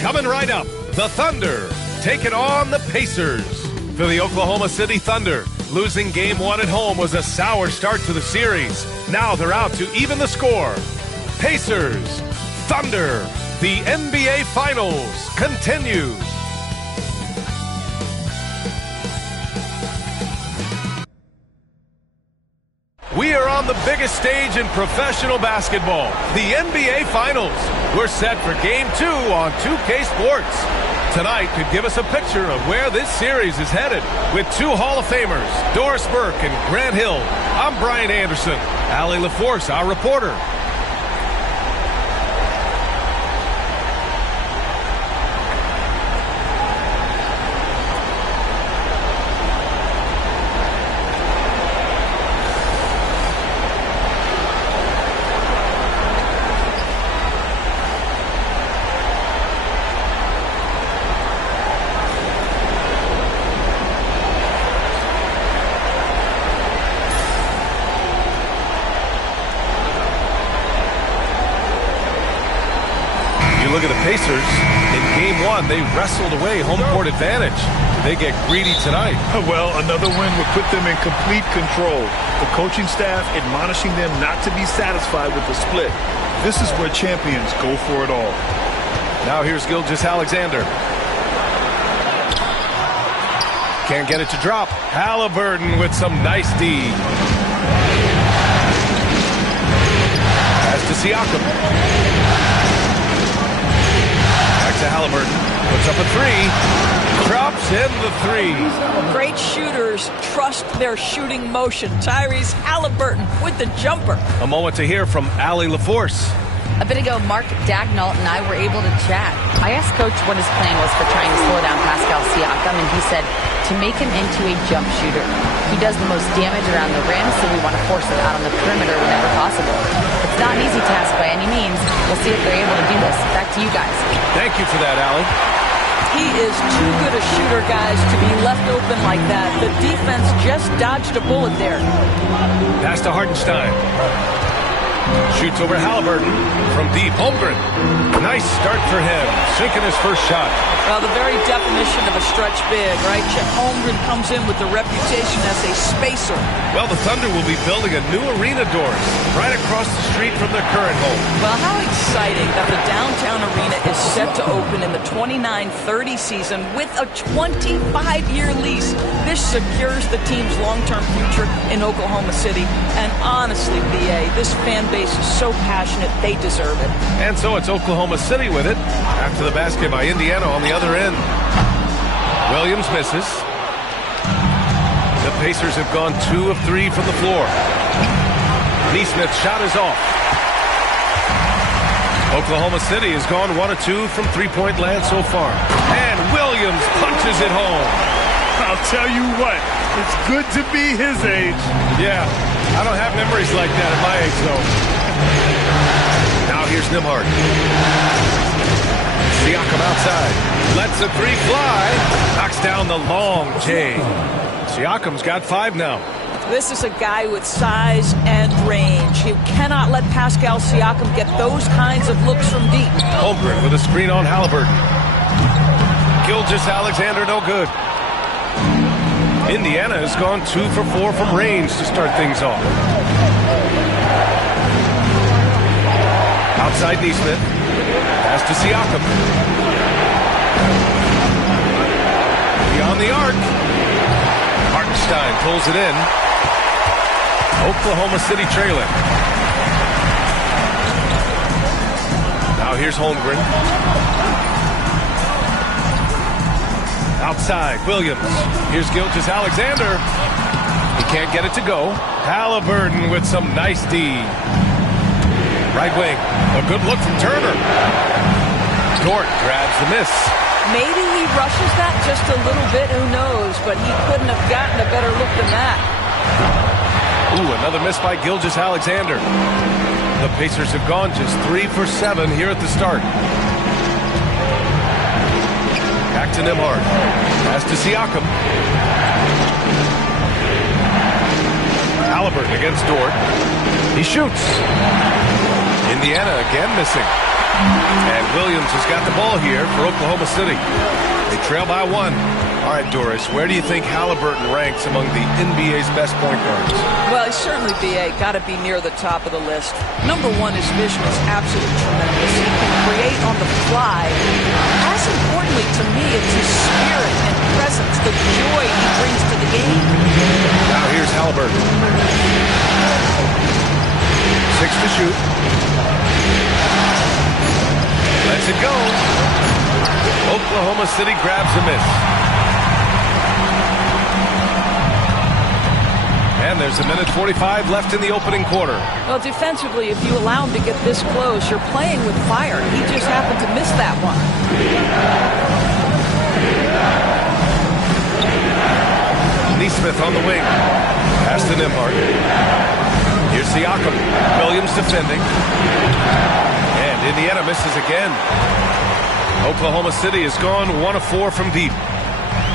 Coming right up, the Thunder taking on the Pacers. For the Oklahoma City Thunder, losing Game 1 at home was a sour start to the series. Now they're out to even the score. Pacers, Thunder, the NBA Finals continue. We are on the biggest stage in professional basketball, the NBA Finals. We're set for Game 2 on 2K Sports. Tonight could give us a picture of where this series is headed with two Hall of Famers, Doris Burke and Grant Hill. I'm Brian Anderson. Allie LaForce, our reporter. Look at the Pacers. In Game 1, they wrestled away home court advantage. They get greedy tonight. Well, another win would put them in complete control. The coaching staff admonishing them not to be satisfied with the split. This is where champions go for it all. Now here's Gilgeous-Alexander. Can't get it to drop. Haliburton with some nice D. Pass to Siakam. To Haliburton, puts up a three, drops in the three. Great shooters trust their shooting motion. Tyrese Haliburton with the jumper. A moment to hear from Allie LaForce. A bit ago, Mark Dagnall and I were able to chat. I asked Coach what his plan was for trying to slow down Pascal Siakam, and he said to make him into a jump shooter. He does the most damage around the rim, so we want to force him out on the perimeter whenever possible. It's not an easy task by any means. We'll see if they're able to do this. Back to you guys. Thank you for that, Allie. He is too good a shooter, guys, to be left open like that. The defense just dodged a bullet there. Pass to Hartenstein. Shoots over Haliburton from deep. Holmgren. Nice start for him. Sinking his first shot. Well, the very definition of a stretch big, right? Chet Holmgren comes in with the reputation as a spacer. Well, the Thunder will be building a new arena, Doris, right across the street from their current home. Well, how exciting that the downtown arena is set to open in the 29-30 season with a 25-year lease. This secures the team's long-term future in Oklahoma City. And honestly, BA, this fan base is so passionate, they deserve it. And so it's Oklahoma City with it. After the basket by Indiana on the other end. Williams misses. The Pacers have gone 2 of 3 from the floor. Neesmith's shot is off. Oklahoma City has gone 1 of 2 from three-point land so far. And Williams punches it home. I'll tell you what, it's good to be his age. Yeah, I don't have memories like that at my age, though. Now here's Nembhard. Siakam outside. Lets the three fly. Knocks down the long J. Siakam's got 5 now. This is a guy with size and range. You cannot let Pascal Siakam get those kinds of looks from deep. Holmgren with a screen on Haliburton. Gilgeous-Alexander no good. Indiana has gone 2 for 4 from range to start things off. Outside Neesmith. Pass to Siakam. Beyond the arc. Hartenstein pulls it in. Oklahoma City trailing. Now here's Holmgren. Outside, Williams. Here's Gilgeous-Alexander. He can't get it to go. Haliburton with some nice D. Right wing. A good look from Turner. Dort grabs the miss. Maybe he rushes that just a little bit, who knows, but he couldn't have gotten a better look than that. Ooh, another miss by Gilgeous-Alexander. The Pacers have gone just 3 for 7 here at the start. Back to Nembhard. Pass to Siakam. Haliburton against Dort. He shoots. Indiana again missing. And Williams has got the ball here for Oklahoma City. They trail by 1. All right, Doris, where do you think Haliburton ranks among the NBA's best point guards? Well, he's certainly, B.A., got to be near the top of the list. Number one, his vision is absolutely tremendous. He can create on the fly. As importantly to me, it's his spirit and presence, the joy he brings to the game. Now here's Haliburton. 6 to shoot. Lets it go. Oklahoma City grabs a miss. And there's 1:45 left in the opening quarter. Well, defensively, if you allow him to get this close, you're playing with fire. He just happened to miss that one. Neesmith on the wing. Pass to Nembhard. Here's Siakam. Williams defending. And Indiana misses again. Oklahoma City has gone 1 of 4 from deep.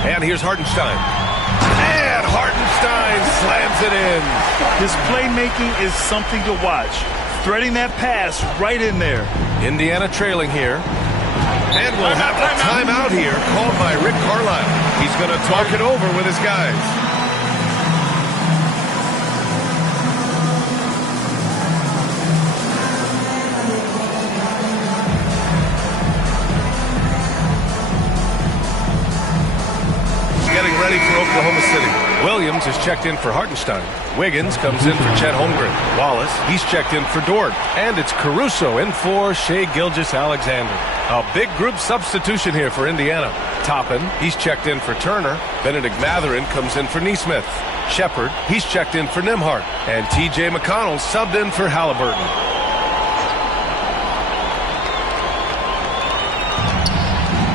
And here's Hartenstein. And Hartenstein slams it in. His playmaking is something to watch. Threading that pass right in there. Indiana trailing here. And we'll have a timeout here called by Rick Carlisle. He's going to talk it over with his guys. Getting ready for Oklahoma City. Williams is checked in for Hartenstein. Wiggins comes in for Chet Holmgren. Wallace, he's checked in for Dort. And it's Caruso in for Shai Gilgeous-Alexander. A big group substitution here for Indiana. Toppin, he's checked in for Turner. Benedict Mathurin comes in for Neesmith. Shepard, he's checked in for Nembhard. And T.J. McConnell subbed in for Haliburton.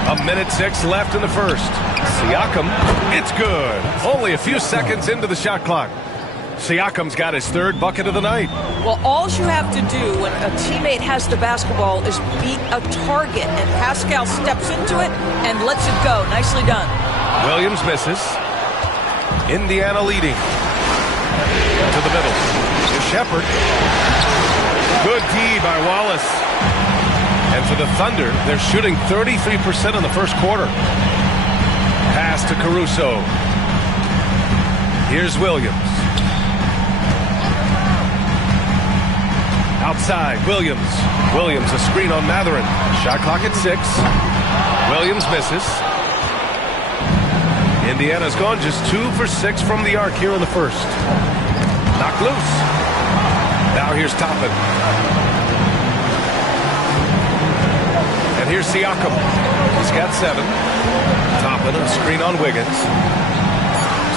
1:06 left in the first. Siakam, it's good. Only a few seconds into the shot clock. Siakam's got his 3rd bucket of the night. Well, all you have to do when a teammate has the basketball is beat a target, and Pascal steps into it and lets it go. Nicely done. Williams misses. Indiana leading. To the middle. To Shepard. Good D by Wallace. And for the Thunder, they're shooting 33% in the first quarter. Pass to Caruso. Here's Williams. Outside, Williams. Williams, a screen on Mathurin. Shot clock at 6. Williams misses. Indiana's gone just 2 for 6 from the arc here in the first. Knocked loose. Now here's Toppin. And here's Siakam. He's got 7. Toppin, a screen on Wiggins.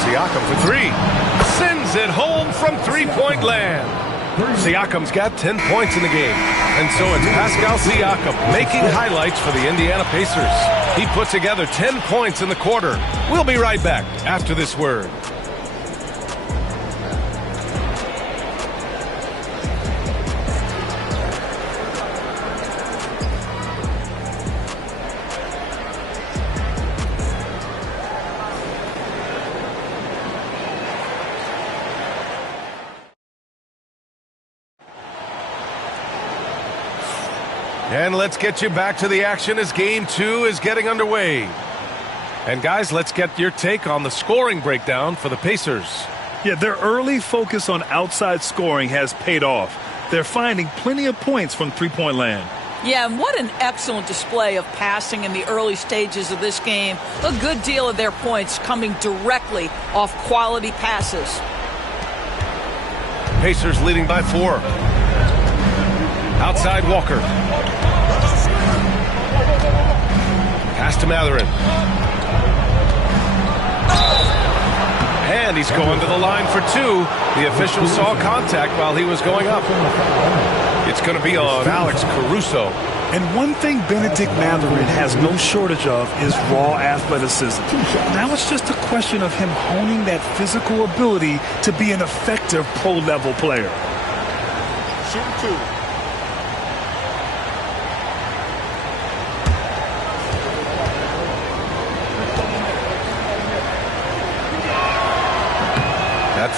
Siakam for 3. Sends it home from three-point land. Siakam's got 10 points in the game. And so it's Pascal Siakam making highlights for the Indiana Pacers. He put together 10 points in the quarter. We'll be right back after this word. And let's get you back to the action as Game 2 is getting underway. And guys, let's get your take on the scoring breakdown for the Pacers. Yeah, their early focus on outside scoring has paid off. They're finding plenty of points from three-point land. Yeah, and what an excellent display of passing in the early stages of this game. A good deal of their points coming directly off quality passes. Pacers leading by 4. Outside Walker. Pass to Mathurin. And he's going to the line for 2. The official saw contact while he was going up. It's going to be on Alex Caruso. And one thing Benedict Mathurin has no shortage of is raw athleticism. Now it's just a question of him honing that physical ability to be an effective pro-level player. Shooting 2.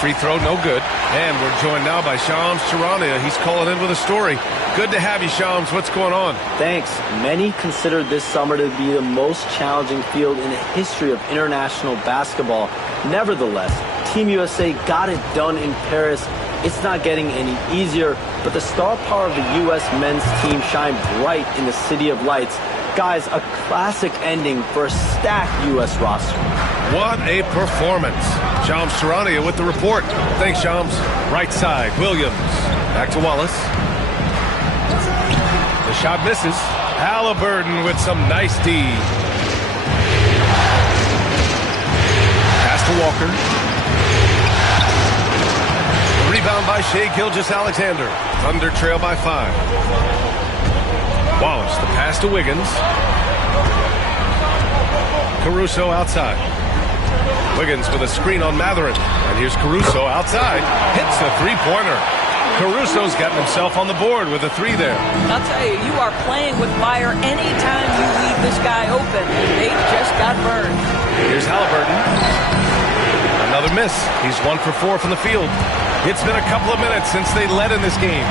free throw, no good. And we're joined now by Shams Charania. He's calling in with a story. Good to have you, Shams. What's going on? Thanks. Many consider this summer to be the most challenging field in the history of international basketball. Nevertheless, Team USA got it done in Paris. It's not getting any easier, but the star power of the U.S. men's team shined bright in the City of Lights. Guys, a classic ending for a stacked U.S. roster. What a performance. Shams Charania with the report. Thanks, Shams. Right side, Williams. Back to Wallace. The shot misses. Haliburton with some nice D. Pass to Walker. Rebound by Shai Gilgeous-Alexander. Thunder trail by 5. Wallace, the pass to Wiggins. Caruso outside. Wiggins with a screen on Matherin. And here's Caruso outside. Hits the three-pointer. Caruso's gotten himself on the board with a 3 there. I'll tell you, you are playing with fire anytime you leave this guy open. They just got burned. Here's Haliburton. Another miss. He's 1 for 4 from the field. It's been a couple of minutes since they led in this game.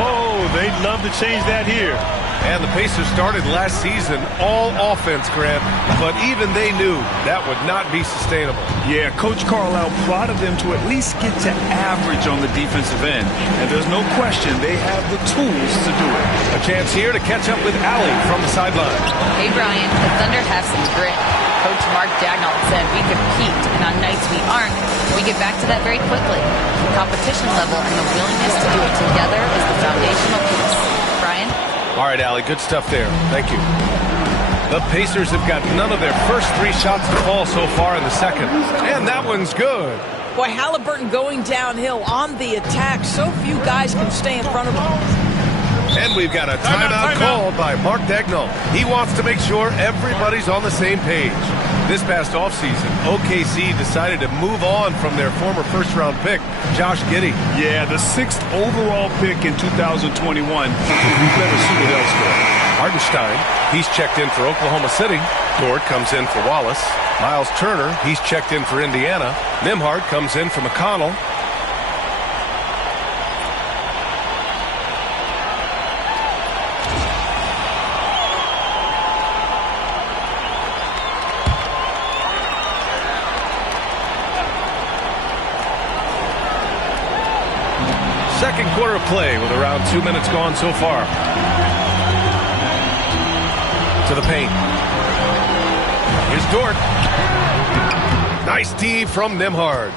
Oh, they'd love to change that here. And the Pacers started last season all offense, Grant, but even they knew that would not be sustainable. Yeah, Coach Carlisle prodded them to at least get to average on the defensive end. And there's no question they have the tools to do it. A chance here to catch up with Allie from the sideline. Hey, Brian, the Thunder have some grit. Coach Mark Daigneault said we compete, and on nights we aren't, we get back to that very quickly. The competition level and the willingness to do it together is the foundational piece. Brian? All right, Allie, good stuff there. Thank you. The Pacers have got none of their first 3 shots to fall so far in the second. And that one's good. Boy, Haliburton going downhill on the attack. So few guys can stay in front of him. And we've got a timeout called by Mark Daigneault. He wants to make sure everybody's on the same page. This past offseason, OKC decided to move on from their former first-round pick, Josh Giddey. Yeah, the 6th overall pick in 2021 could be better suited elsewhere. Hartenstein, he's checked in for Oklahoma City. Dort comes in for Wallace. Miles Turner, he's checked in for Indiana. Nembhard comes in for McConnell. Second quarter of play with around 2 minutes gone so far. To the paint. Here's Dort. Nice D from Nembhard.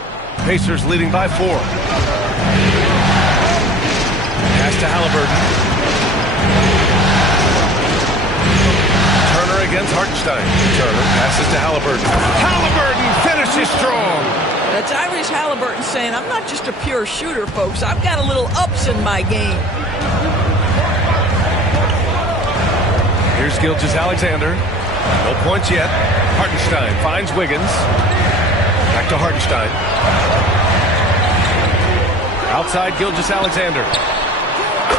Pacers leading by 4. Pass to Haliburton. Turner against Hartenstein. Turner passes to Haliburton. Haliburton finishes strong. Tyrese Haliburton saying, I'm not just a pure shooter, folks. I've got a little ups in my game. Here's Gilgeous-Alexander. No points yet. Hartenstein finds Wiggins. Back to Hartenstein. Outside Gilgeous-Alexander.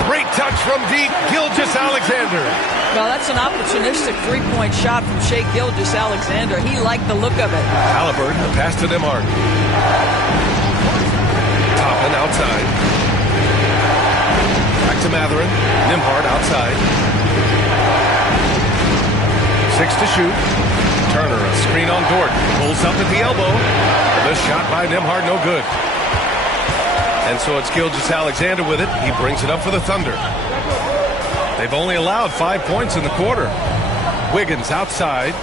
Great touch from deep. Gilgeous-Alexander. Well, that's an opportunistic three-point shot from Shai Gilgeous-Alexander. He liked the look of it. Haliburton, the pass to Nembhard. Toppin outside. Back to Matherin. Nembhard outside. 6 to shoot. Turner, a screen on Dort. Pulls up at the elbow. The shot by Nembhard, no good. And so it's Gilgeous-Alexander with it. He brings it up for the Thunder. They've only allowed 5 points in the quarter. Wiggins outside.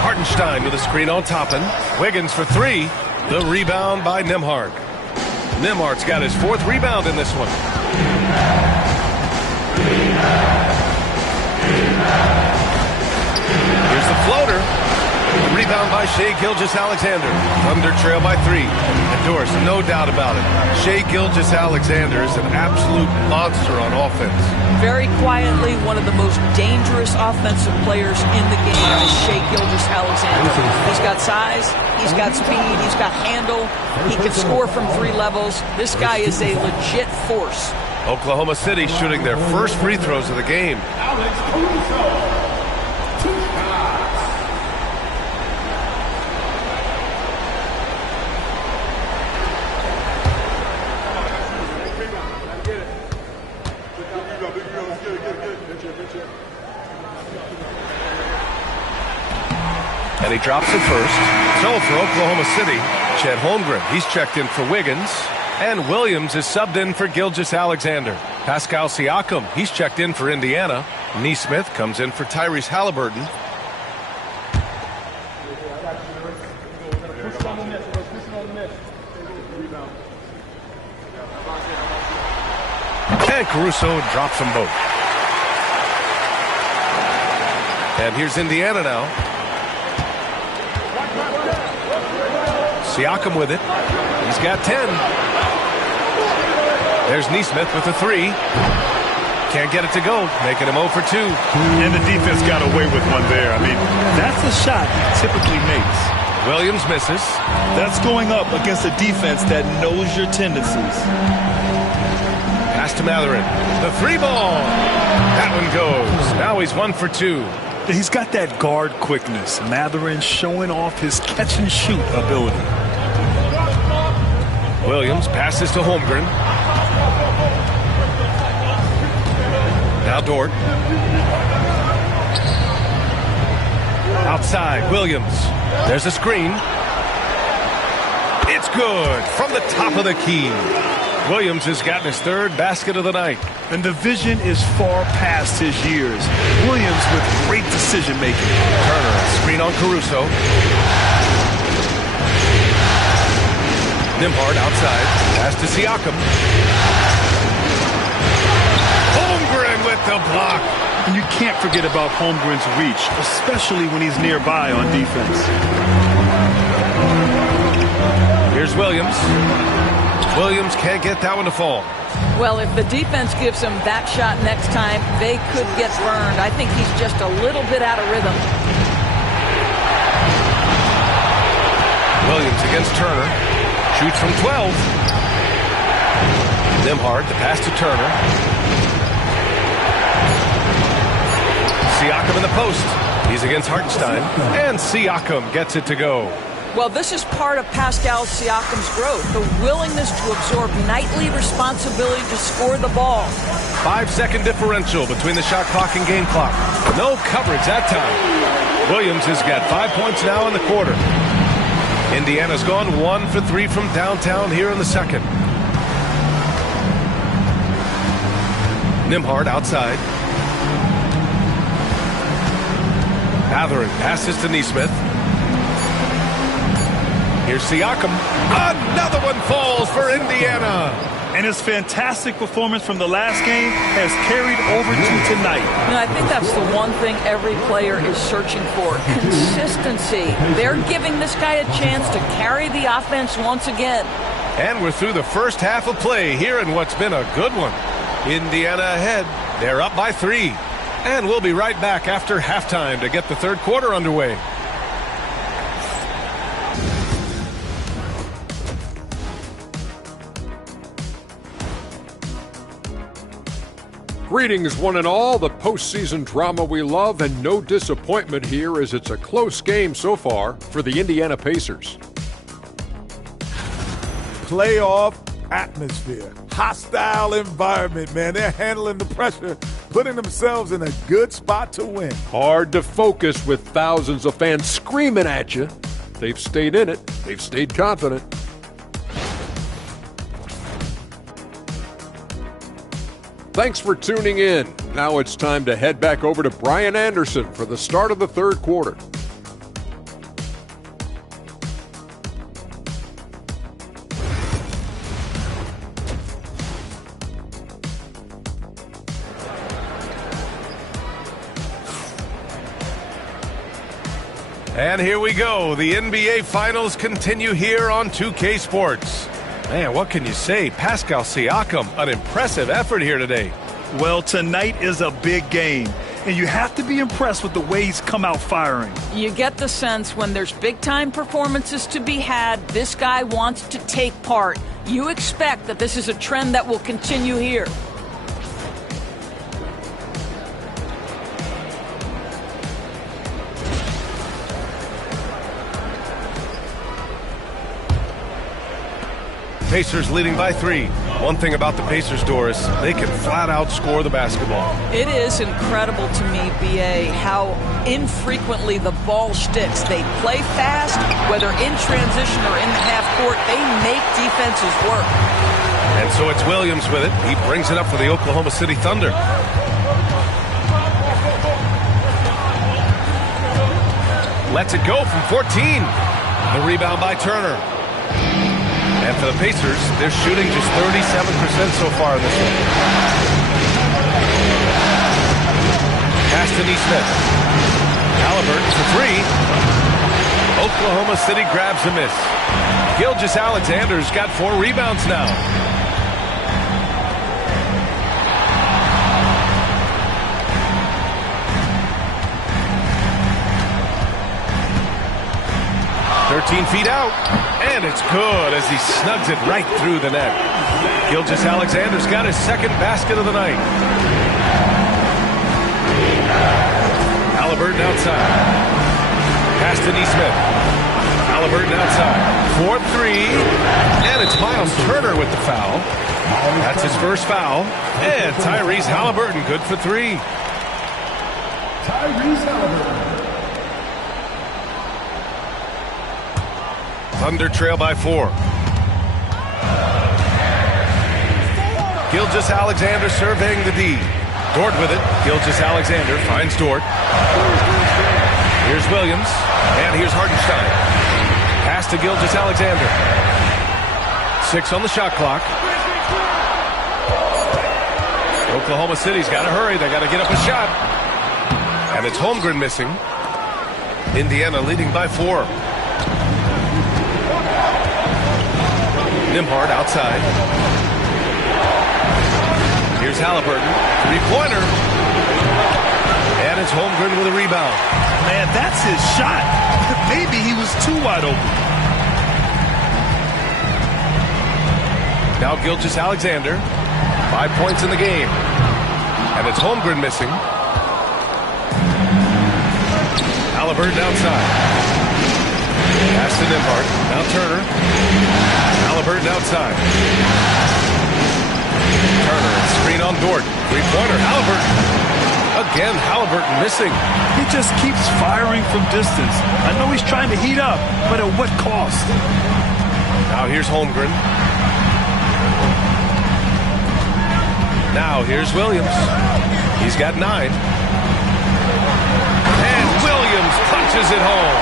Hartenstein with a screen on Toppin. Wiggins for 3. The rebound by Nembhard. Nembhard's got his 4th rebound in this one. Here's the floater. Rebound by Shai Gilgeous-Alexander. Thunder trail by 3. And Doris, no doubt about it. Shai Gilgeous-Alexander is an absolute monster on offense. Very quietly, one of the most dangerous offensive players in the game is Shai Gilgeous-Alexander. He's got size, he's got speed, he's got handle. He can score from 3 levels. This guy is a legit force. Oklahoma City shooting their first free throws of the game. And he drops it first. So for Oklahoma City, Chet Holmgren, he's checked in for Wiggins. And Williams is subbed in for Gilgeous-Alexander. Pascal Siakam, he's checked in for Indiana. Nesmith comes in for Tyrese Haliburton. And Caruso drops them both. And here's Indiana now. Siakam with it. He's got 10. There's Nesmith with a 3. Can't get it to go, making him 0 for 2. And the defense got away with one there. I mean, that's a shot he typically makes. Williams misses. That's going up against a defense that knows your tendencies. Pass to Mathurin. The 3 ball. That one goes. Now he's 1 for 2. He's got that guard quickness. Mathurin showing off his catch-and-shoot ability. Williams passes to Holmgren. Now Dort. Outside, Williams. There's a screen. It's good from the top of the key. Williams has gotten his 3rd basket of the night. And the vision is far past his years. Williams with great decision-making. Turner, screen on Caruso. Nembhard outside. Pass to Siakam. Holmgren with the block. And you can't forget about Holmgren's reach, especially when he's nearby on defense. Here's Williams. Williams can't get that one to fall. Well, if the defense gives him that shot next time, they could get burned. I think he's just a little bit out of rhythm. Williams against Turner. Shoots from 12. Nembhard, the pass to Turner. Siakam in the post. He's against Hartenstein. And Siakam gets it to go. Well, this is part of Pascal Siakam's growth, the willingness to absorb nightly responsibility to score the ball. 5-second differential between the shot clock and game clock. No coverage that time. Williams has got 5 points now in the quarter. Indiana's gone 1 for 3 from downtown here in the second. Nembhard outside. Mathurin passes to Nesmith. Here's Siakam. Another one falls for Indiana. And his fantastic performance from the last game has carried over to tonight. And I think that's the one thing every player is searching for, consistency. They're giving this guy a chance to carry the offense once again. And we're through the first half of play here in what's been a good one. Indiana ahead. They're up by 3. And we'll be right back after halftime to get the third quarter underway. Greetings, one and all. The postseason drama we love, and no disappointment here as it's a close game so far for the Indiana Pacers. Playoff atmosphere, hostile environment, man. They're handling the pressure, putting themselves in a good spot to win. Hard to focus with thousands of fans screaming at you. They've stayed in it. They've stayed confident. Thanks for tuning in. Now it's time to head back over to Brian Anderson for the start of the third quarter. And here we go. The NBA Finals continue here on 2K Sports. Man, what can you say? Pascal Siakam, an impressive effort here today. Well, tonight is a big game, and you have to be impressed with the way he's come out firing. You get the sense when there's big-time performances to be had, this guy wants to take part. You expect that this is a trend that will continue here. Pacers leading by 3. One thing about the Pacers, Doris, they can flat out score the basketball. It is incredible to me, B.A., how infrequently the ball sticks. They play fast, whether in transition or in the half court, they make defenses work. And so it's Williams with it. He brings it up for the Oklahoma City Thunder. Lets it go from 14. The rebound by Turner. And for the Pacers, they're shooting just 37% so far in this one. Pass to Nesmith. Haliburton for three. Oklahoma City grabs a miss. Gilgeous-Alexander's got 4 rebounds now. "13 feet out, and it's good as he snugs it right through the net." Gilgeous-Alexander's got his second basket of the night. Haliburton outside. Pass to Nesmith. Haliburton outside. 4-3, and it's Miles Turner with the foul. That's his first foul, and Tyrese Haliburton good for 3. Tyrese Haliburton. Thunder trail by 4. Gilgeous-Alexander surveying the D. Dort with it. Gilgeous-Alexander finds Dort. Here's Williams, and here's Hartenstein. Pass to Gilgeous-Alexander. 6 on the shot clock. Oklahoma City's got to hurry. They got to get up a shot. And it's Holmgren missing. Indiana leading by 4. Nembhard outside. Here's Haliburton. 3-pointer. And it's Holmgren with a rebound. Man, that's his shot. Maybe he was too wide open. Now Gilgeous-Alexander. 5 points in the game. And it's Holmgren missing. Haliburton outside. Pass to Nembhard. Now Turner. Haliburton outside. Turner, screen on Dort. 3-pointer, Haliburton. Again, Haliburton missing. He just keeps firing from distance. I know he's trying to heat up, but at what cost? Now here's Holmgren. Now here's Williams. He's got 9. And Williams punches it home.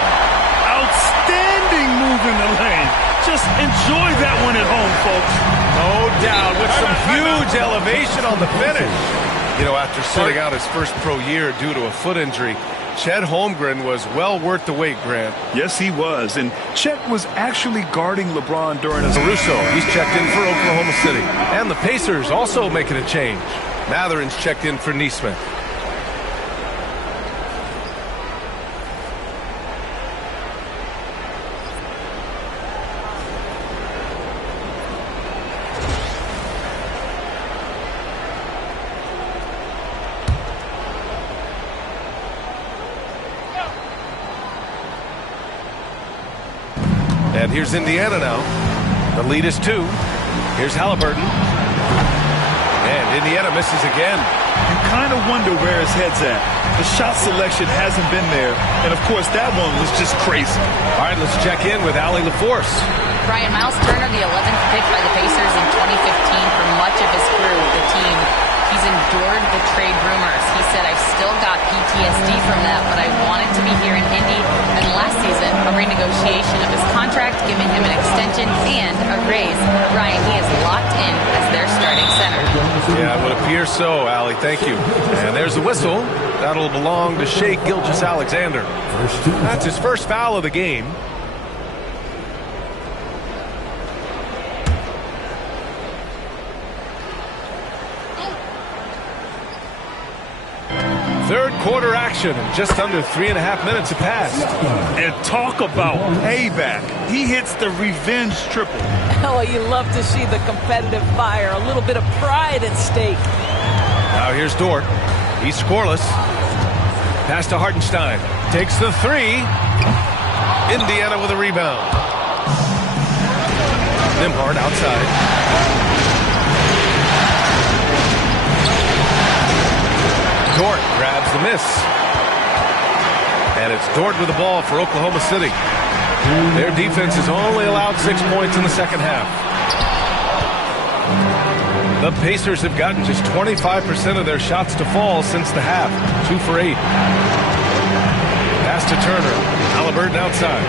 Outstanding move in the lane. Just enjoy that one at home, folks. No doubt, with some huge elevation on the finish. You know, after sitting out his first pro year due to a foot injury, Chet Holmgren was well worth the wait, Grant. Yes, he was. And Chet was actually guarding LeBron during his... Caruso, he's checked in for Oklahoma City. And the Pacers also making a change. Matherin's checked in for Nesmith. And here's Indiana now. The lead is 2. Here's Haliburton. And Indiana misses again. You kind of wonder where his head's at. The shot selection hasn't been there. And, of course, that one was just crazy. All right, let's check in with Allie LaForce. Brian, Miles Turner, the 11th pick by the Pacers in 2015 for much of his career with the team. He's endured the trade rumors. He said, "I've still got PTSD from that, but I wanted to be here in Indy." And last season, a renegotiation of his contract, giving him an extension and a raise. Brian, he is locked in as their starting center. Yeah, it would appear so, Allie. Thank you. And there's the whistle. That'll belong to Shai Gilgeous-Alexander. That's his first foul of the game. Third quarter action, and just under 3.5 minutes have passed. And talk about payback. He hits the revenge triple. Oh, you love to see the competitive fire. A little bit of pride at stake. Now here's Dort. He's scoreless. Pass to Hartenstein. Takes the 3. Indiana with a rebound. Nembhard outside. grabs the miss. And it's Dort with the ball for Oklahoma City. Their defense has only allowed 6 points in the second half. The Pacers have gotten just 25% of their shots to fall since the half. 2 for 8. Pass to Turner. Haliburton outside.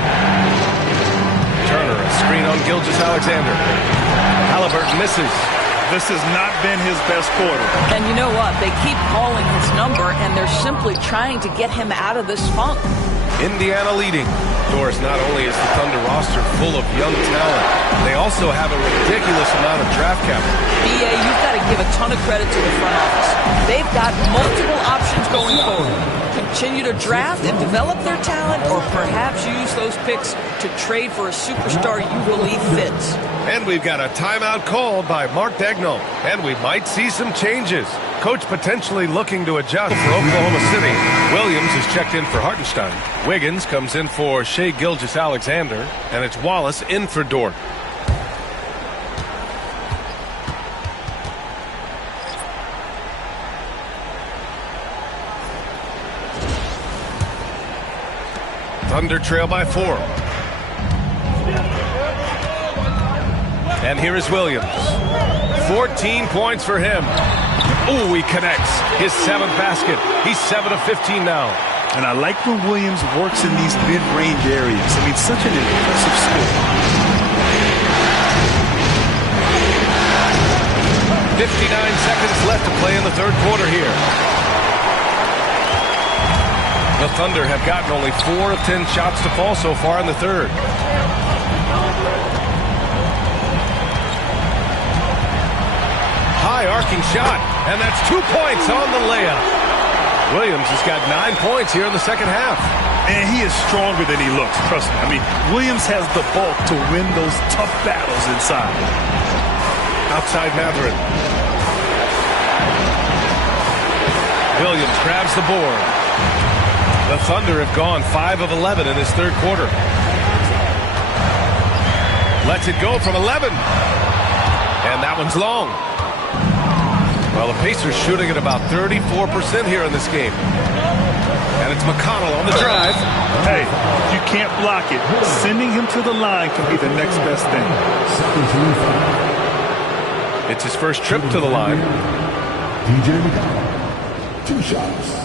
Turner, a screen on Gilgeous-Alexander. Haliburton misses. This has not been his best quarter. And you know what? They keep calling his number, and they're simply trying to get him out of this funk. Indiana leading. Of course, not only is the Thunder roster full of young talent, they also have a ridiculous amount of draft capital. BA, you've got to give a ton of credit to the front office. They've got multiple options going forward. Continue to draft and develop their talent, or perhaps use those picks to trade for a superstar you believe fits. And we've got a timeout called by Mark Daigneault, and we might see some changes. Coach potentially looking to adjust for Oklahoma City. Williams is checked in for Hartenstein. Wiggins comes in for Shai Gilgeous-Alexander, and it's Wallace in for Dort. Thunder trail by 4. And here is Williams. 14 points for him. Ooh, he connects. His 7th basket. He's 7 of 15 now. And I like when Williams works in these mid-range areas. I mean, such an impressive skill. 59 seconds left to play in the third quarter here. The Thunder have gotten only 4 of 10 shots to fall so far in the third. High arcing shot, and that's 2 points on the layup. Williams has got 9 points here in the second half. And he is stronger than he looks, trust me. I mean, Williams has the bulk to win those tough battles inside. Outside Mathurin. Williams grabs the board. The Thunder have gone 5 of 11 in this third quarter. Lets it go from 11. And that one's long. Well, the Pacers shooting at about 34% here in this game. And it's McConnell on the drive. Hey, if you can't block it, sending him to the line can be the next best thing. It's his first trip to the line. DJ McConnell, 2 shots.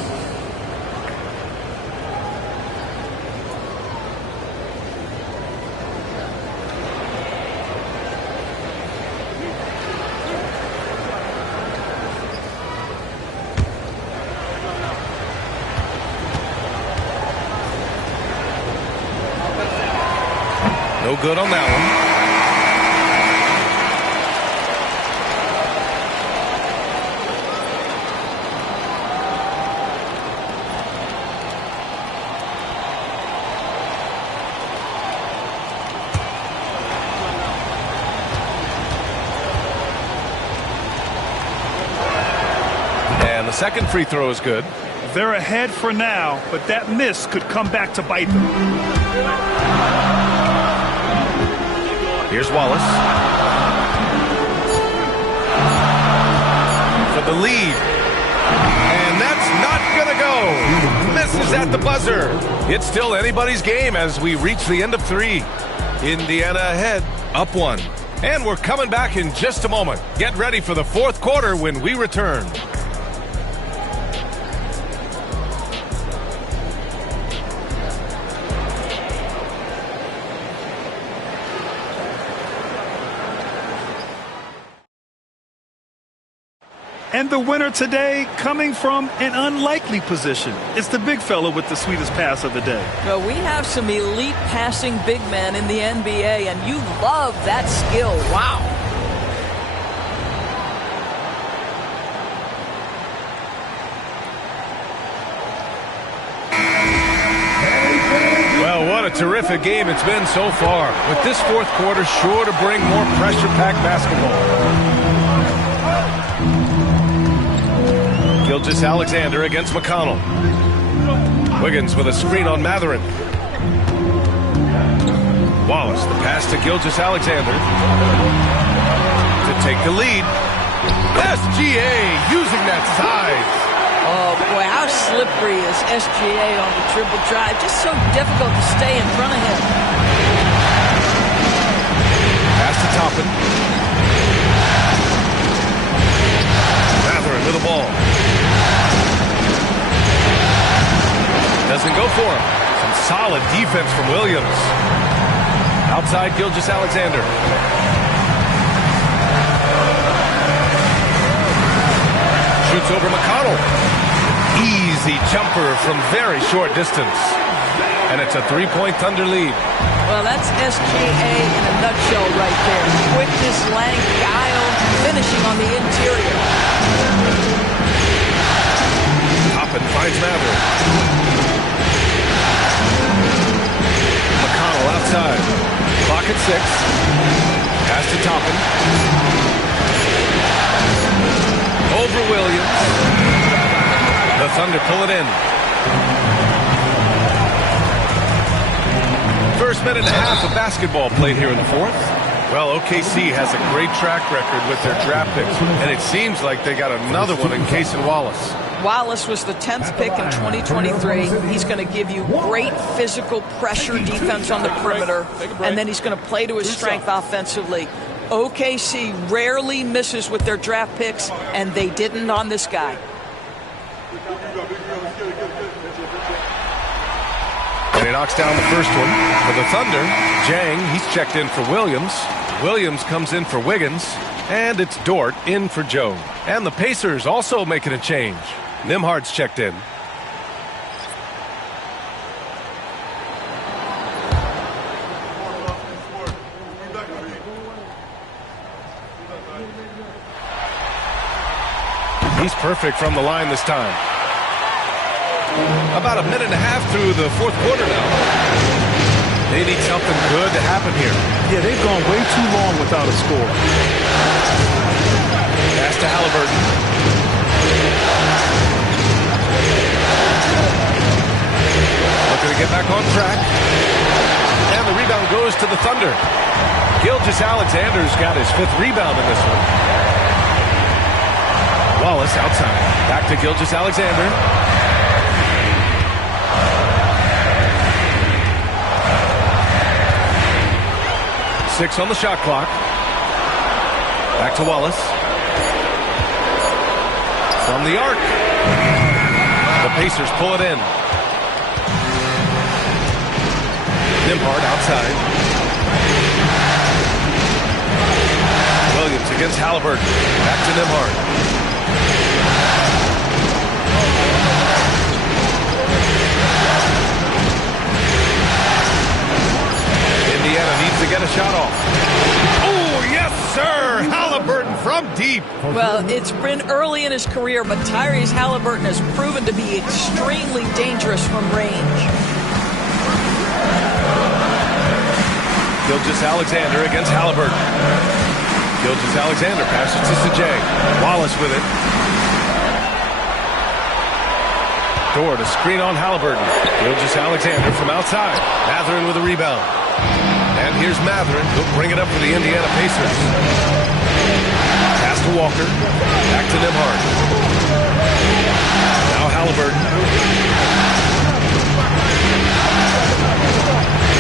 No good on that one. And the second free throw is good. They're ahead for now, but that miss could come back to bite them. Here's Wallace. For the lead. And that's not going to go. Misses at the buzzer. It's still anybody's game as we reach the end of 3. Indiana ahead, up 1. And we're coming back in just a moment. Get ready for the fourth quarter when we return. And the winner today coming from an unlikely position. It's the big fella with the sweetest pass of the day. Well, we have some elite passing big men in the NBA, and you love that skill. Wow. Well, what a terrific game it's been so far. With this fourth quarter sure to bring more pressure-packed basketball. Gilgeous-Alexander against McConnell. Wiggins with a screen on Mathurin. Wallace, the pass to Gilgeous-Alexander to take the lead. SGA using that size. Oh, boy, how slippery slippery is SGA on the dribble drive. Just so difficult to stay in front of him. Pass to Toppin. Mathurin with the ball. Doesn't go for him. Some solid defense from Williams. Outside Gilgeous-Alexander. Shoots over McConnell. Easy jumper from very short distance. And it's a three-point Thunder lead. Well, that's SGA in a nutshell right there. Quickness, length, guile, finishing on the interior. Toppin finds Mathurin. McConnell outside. Clock at 6. Pass to Toppin. Over Williams. The Thunder pull it in. First minute and a half of basketball played here in the fourth. Well, OKC has a great track record with their draft picks, and it seems like they got another one in Cason Wallace. Wallace was the 10th pick in 2023. He's going to give you great physical pressure defense on the perimeter, and then he's going to play to his strength offensively. OKC rarely misses with their draft picks, and they didn't on this guy. And he knocks down the first one for the Thunder. Jang, he's checked in for Williams. Williams comes in for Wiggins. And it's Dort in for Joe. And the Pacers also making a change. Nimhard's checked in. He's perfect from the line this time. About a minute and a half through the fourth quarter now. They need something good to happen here. Yeah, they've gone way too long without a score. Pass to Haliburton. Looking to get back on track. And the rebound goes to the Thunder. Gilgeous-Alexander's got his 5th rebound in this one. Wallace outside. Back to Gilgeous-Alexander. 6 on the shot clock. Back to Wallace. From the arc. The Pacers pull it in. Nimhard outside. Williams against Haliburton. Back to Nimhard. Indiana needs to get a shot off. Oh, yes, sir! Haliburton from deep. Well, it's been early in his career, but Tyrese Haliburton has proven to be extremely dangerous from range. Gilgeous-Alexander against Haliburton. Gilgeous-Alexander passes to Sajay. Wallace with it. Dort, a screen on Haliburton. Gilgeous-Alexander from outside. Mathurin with a rebound. And here's Mathurin. He'll bring it up for the Indiana Pacers. Pass to Walker. Back to Nimhard. Now Haliburton.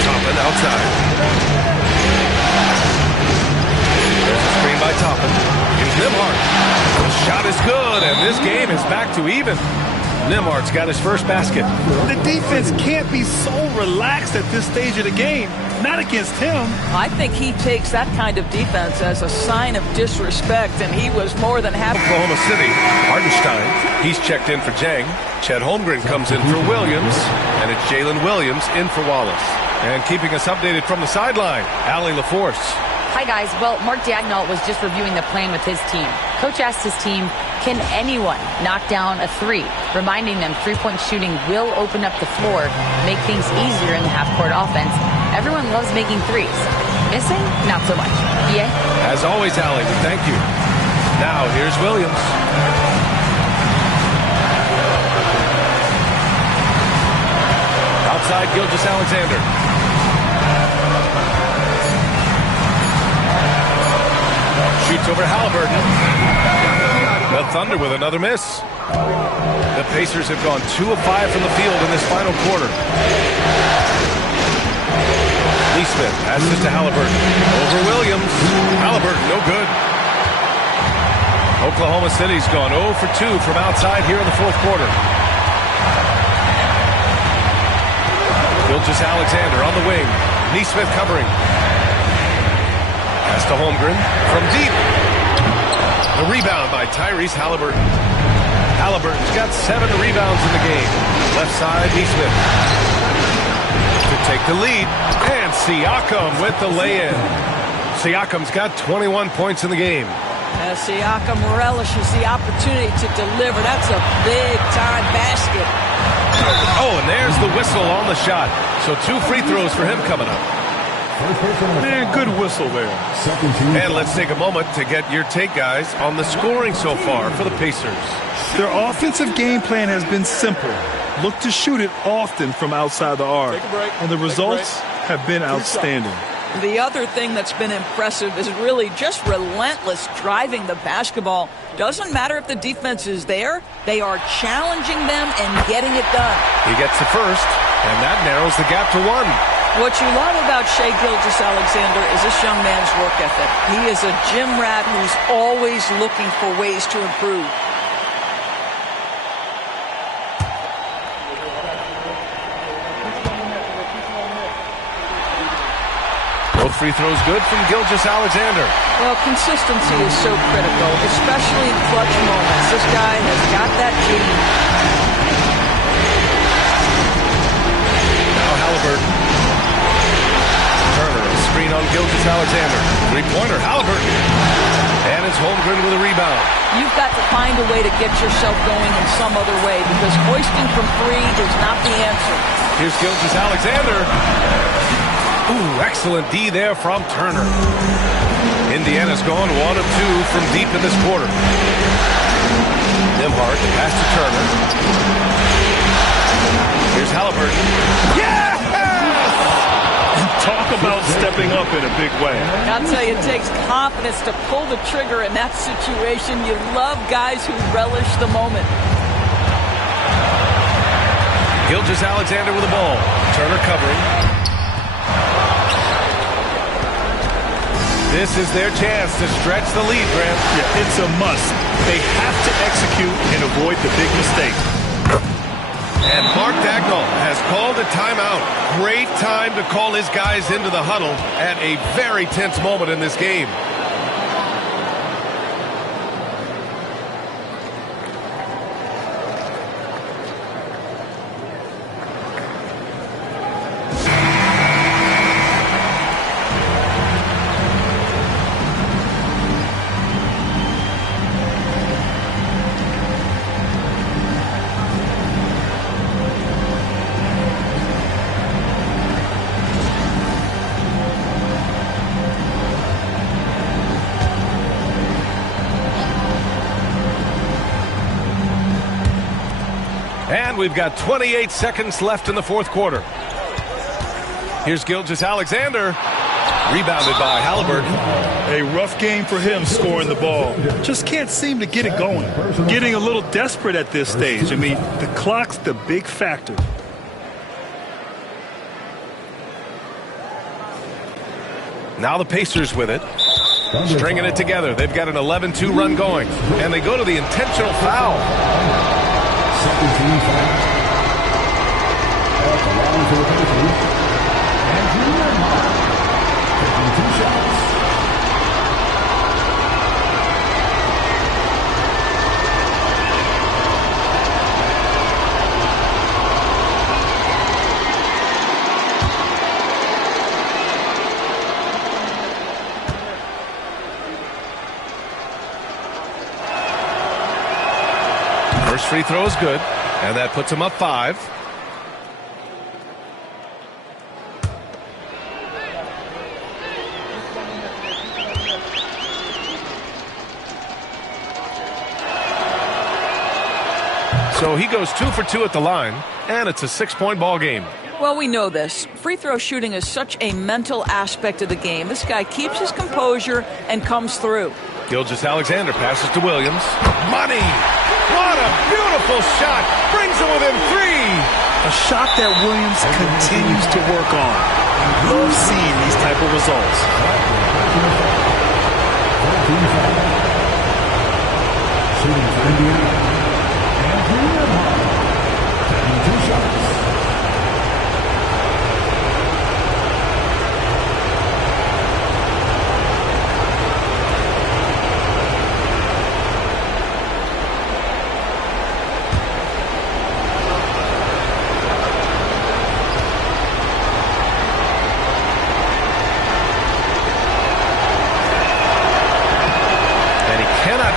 Toppin outside. There's a screen by Toppin. Here's Nimhard. The shot is good, and this game is back to even. Nimhard's got his first basket. The defense can't be so relaxed at this stage of the game. Not against him. I think he takes that kind of defense as a sign of disrespect, and he was more than happy. Oklahoma City, Hardenstein. He's checked in for Jang. Chet Holmgren comes in for Williams, and it's Jalen Williams in for Wallace. And keeping us updated from the sideline, Allie LaForce. Hi, guys. Well, Mark Daigneault was just reviewing the plan with his team. Coach asked his team, can anyone knock down a 3? Reminding them three-point shooting will open up the floor, make things easier in the half-court offense. Everyone loves making threes. Missing? Not so much. Yeah? As always, Allie, we thank you. Now, here's Williams. Outside Gilgeous-Alexander. Shoots over Haliburton. The Thunder with another miss. The Pacers have gone 2 of 5 from the field in this final quarter. Neesmith passes to Haliburton. Over Williams. Haliburton, no good. Oklahoma City's gone 0 for 2 from outside here in the fourth quarter. Gilgeous-Alexander on the wing. Neesmith covering. Pass to Holmgren from deep. The rebound by Tyrese Haliburton. Haliburton's got 7 rebounds in the game. Left side, Neesmith to take the lead. And Siakam with the lay-in. Siakam's got 21 points in the game. Siakam relishes the opportunity to deliver. That's a big-time basket. Oh, and there's the whistle on the shot. So 2 free throws for him coming up. Man, good whistle there. And let's take a moment to get your take, guys, on the scoring so far for the Pacers. Their offensive game plan has been simple. Look to shoot it often from outside the arc. And the results have been outstanding. The other thing that's been impressive is really just relentless driving the basketball. Doesn't matter if the defense is there, they are challenging them and getting it done. He gets the first, and that narrows the gap to 1. What you love about Shai Gilgeous-Alexander is this young man's work ethic. He is a gym rat who's always looking for ways to improve. Both free throws good from Gilgeous-Alexander. Well, consistency is so critical, especially in clutch moments. This guy has got that gene. Now Haliburton. Turner, a screen on Gilgeous-Alexander. Three-pointer, Haliburton. And it's Holmgren with a rebound. You've got to find a way to get yourself going in some other way because hoisting from 3 is not the answer. Here's Gilgeous-Alexander. Ooh, excellent D there from Turner. Indiana's gone 1 of 2 from deep in this quarter. Nembhard, the pass to Turner. Here's Haliburton. Yes! Talk about stepping up in a big way. I'll tell you, it takes confidence to pull the trigger in that situation. You love guys who relish the moment. Gilgeous-Alexander with the ball. Turner covering. This is their chance to stretch the lead, Grant. Yeah, it's a must. They have to execute and avoid the big mistake. And Mark Dagnall has called a timeout. Great time to call his guys into the huddle at a very tense moment in this game. And we've got 28 seconds left in the fourth quarter. Here's Gilgeous-Alexander. Rebounded by Haliburton. A rough game for him scoring the ball. Just can't seem to get it going. Getting a little desperate at this stage. I mean, the clock's the big factor. Now the Pacers with it. Stringing it together. They've got an 11-2 run going. And they go to the intentional foul. Second team foul. At the line for the Pacers, Andrew Nembhard, taking 2 shots. First free throw is good, and that puts him up 5. So he goes 2 for 2 at the line, and it's a 6-point ball game. Well, we know this. Free throw shooting is such a mental aspect of the game. This guy keeps his composure and comes through. Gilgeous-Alexander passes to Williams. Money! What a beautiful shot! Brings it within 3! A shot that Williams continues to work on. Love seeing these type of results. Shooting for Indiana. Taking 2 shots.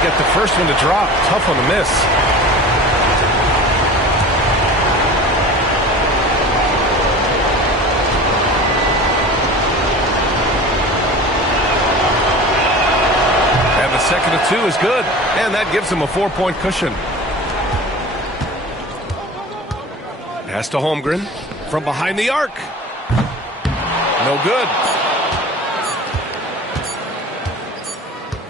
Get the first one to drop. Tough on the miss. And the second of 2 is good. And that gives him a 4-point cushion. Pass to Holmgren from behind the arc. No good.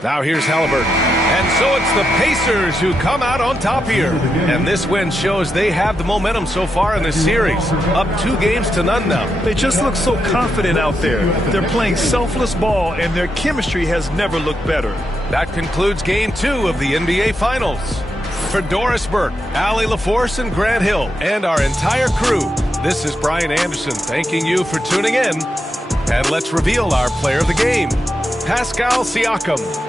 Now here's Haliburton. And so it's the Pacers who come out on top here. And this win shows they have the momentum so far in this series. Up 2 games to none now. They just look so confident out there. They're playing selfless ball, and their chemistry has never looked better. That concludes Game 2 of the NBA Finals. For Doris Burke, Allie LaForce, and Grant Hill, and our entire crew, this is Brian Anderson thanking you for tuning in. And let's reveal our player of the game, Pascal Siakam.